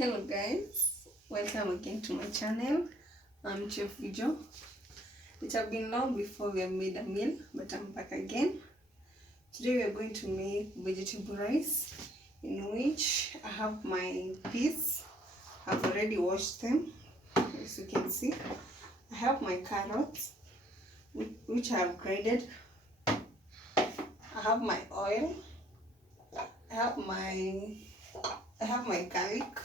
Hello guys, welcome again to my channel. I'm Chef Vijoh. It has been long before we have made a meal, but I'm back again. Today we are going to make vegetable rice, in which I have my peas. I've already washed them, as you can see. I have my carrots, which I have grated. I have my oil. I have my garlic.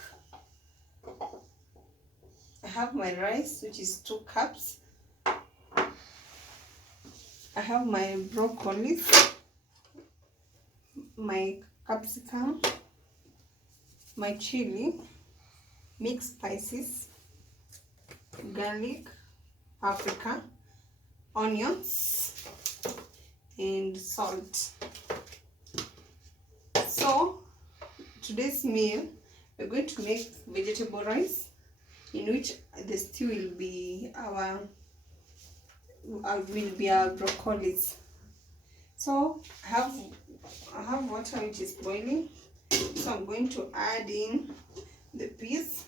I have my rice, which is 2 cups. I have my broccoli, my capsicum, my chili, mixed spices, garlic, paprika, onions, and salt. So today's meal, we're going to make vegetable rice, in which the stew will be our broccolis. So I have water which is boiling, so I'm going to add in the peas,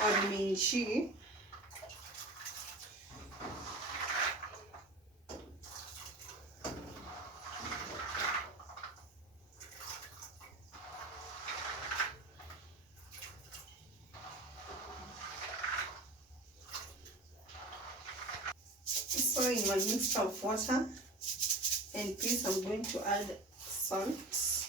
or minchi. So in my mixture of water and peas, I'm going to add salt.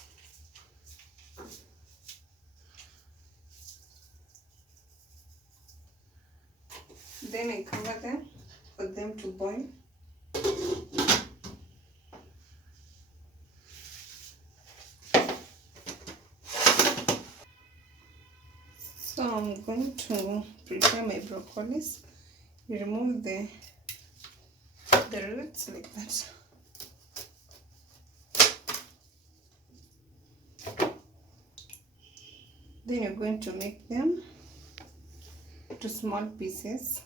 Then I cover them for them to boil. So I'm going to prepare my broccolis. Remove the roots like that. Then you're going to make them to small pieces.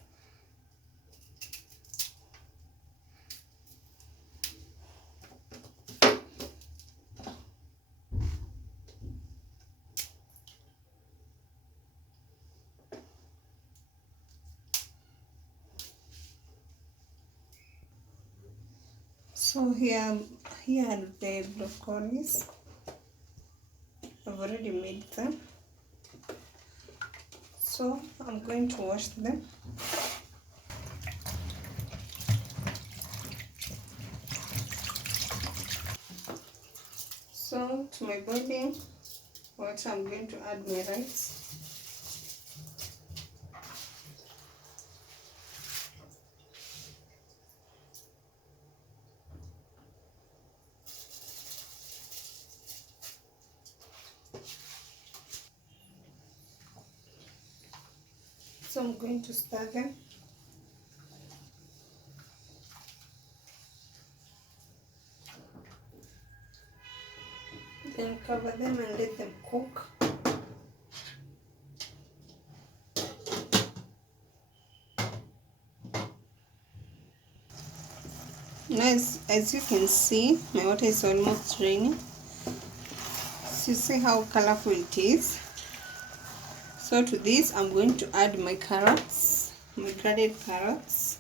So here are the broccolis. I've already made them. So I'm going to wash them. So to my boiling water, I'm going to add my rice. So I'm going to stir them. Then cover them and let them cook. Now as you can see, my water is almost draining. So you see how colorful it is. So to this, I'm going to add my carrots, my grated carrots.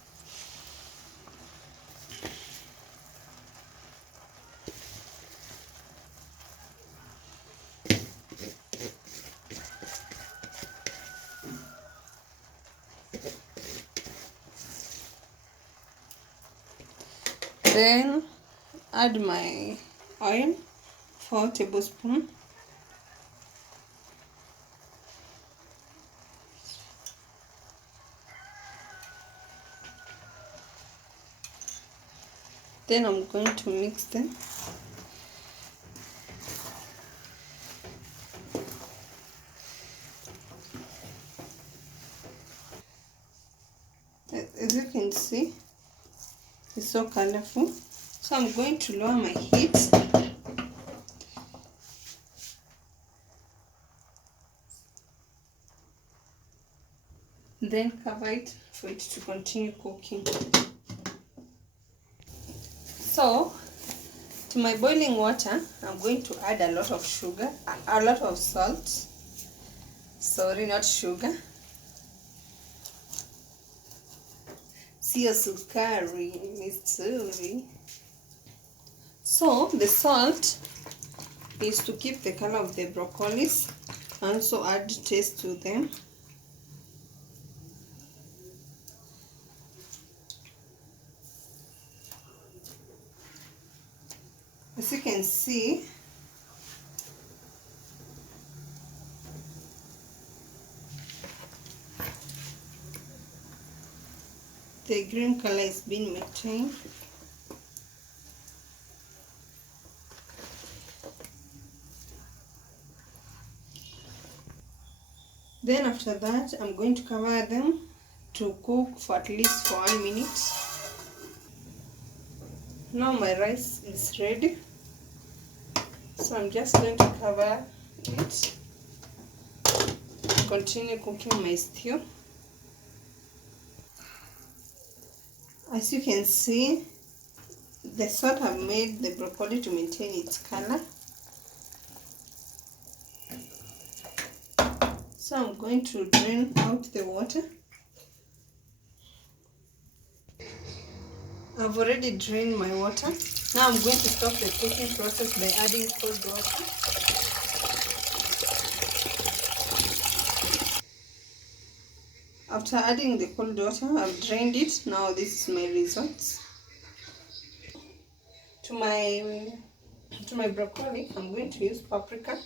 Then add my oil, 4 tablespoons. Then I'm going to mix them. As you can see, it's so colorful. So I'm going to lower my heat. Then cover it for it to continue cooking. So To my boiling water, I'm going to add a lot of sugar, a lot of salt. Sorry, not sugar. Sio sukari, sorry. So the salt is to keep the color of the broccolis and also add taste to them. As you can see, the green color is being maintained. Then after that, I'm going to cover them to cook for at least 1 minute. Now my rice is ready. So I'm just going to cover it. Continue cooking my stew. As you can see, the salt have made the broccoli to maintain its color. So I'm going to drain out the water. I've already drained my water. Now I'm going to stop the cooking process by adding cold water. After adding the cold water, I've drained it. Now this is my result. To my broccoli, I'm going to use paprika,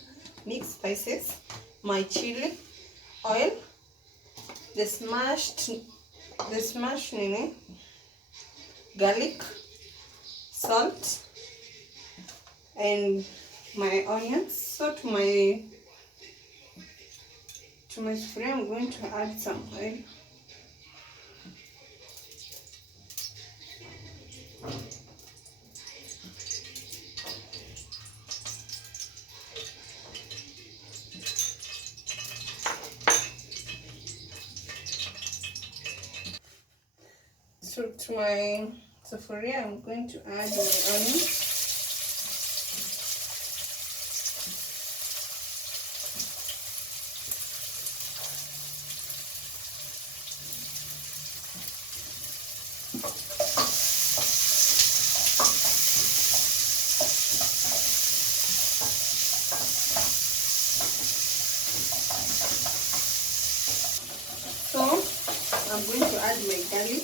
mixed spices, my chili, oil, the smashed garlic, salt, and my onions. So to my sufuria, I'm going to add some oil. So to my sufuria, I'm going to add my onions. So I'm going to add my garlic.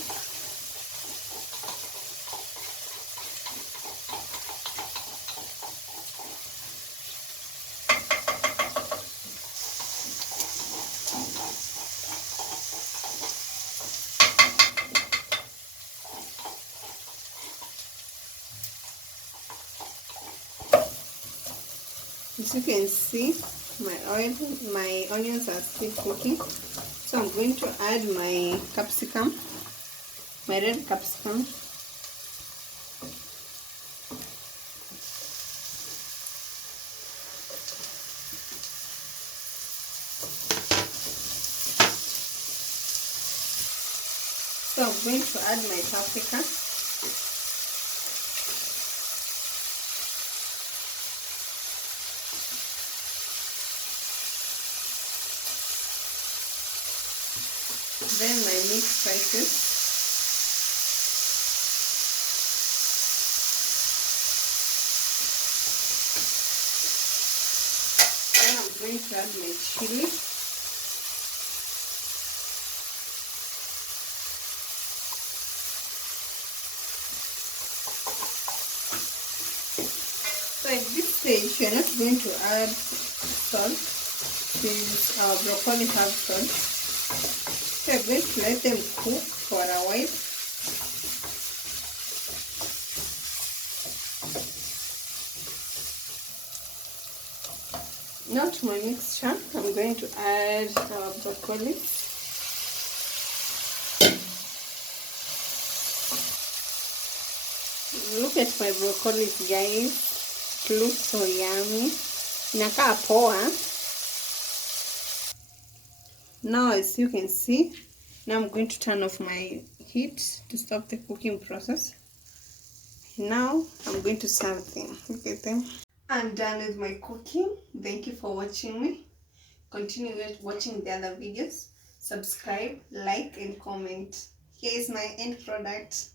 As you can see, my onions are still cooking. So I'm going to add my capsicum, my red capsicum. So I'm going to add my paprika. Then my mixed spices. Then I'm going to add my chili. So at this stage, you're not going to add salt since our broccoli have salt. So I'm going to let them cook for a while. Now to my mixture, I'm going to add our broccoli. Look at my broccoli, guys. It looks so yummy. Inakaa poa. Now as you can see, now I'm going to turn off my heat to stop the cooking process. Now I'm going to serve them. Look at them. I'm done with my cooking. Thank you for watching me. Continue watching the other videos. Subscribe, like, and comment. Here is my end product.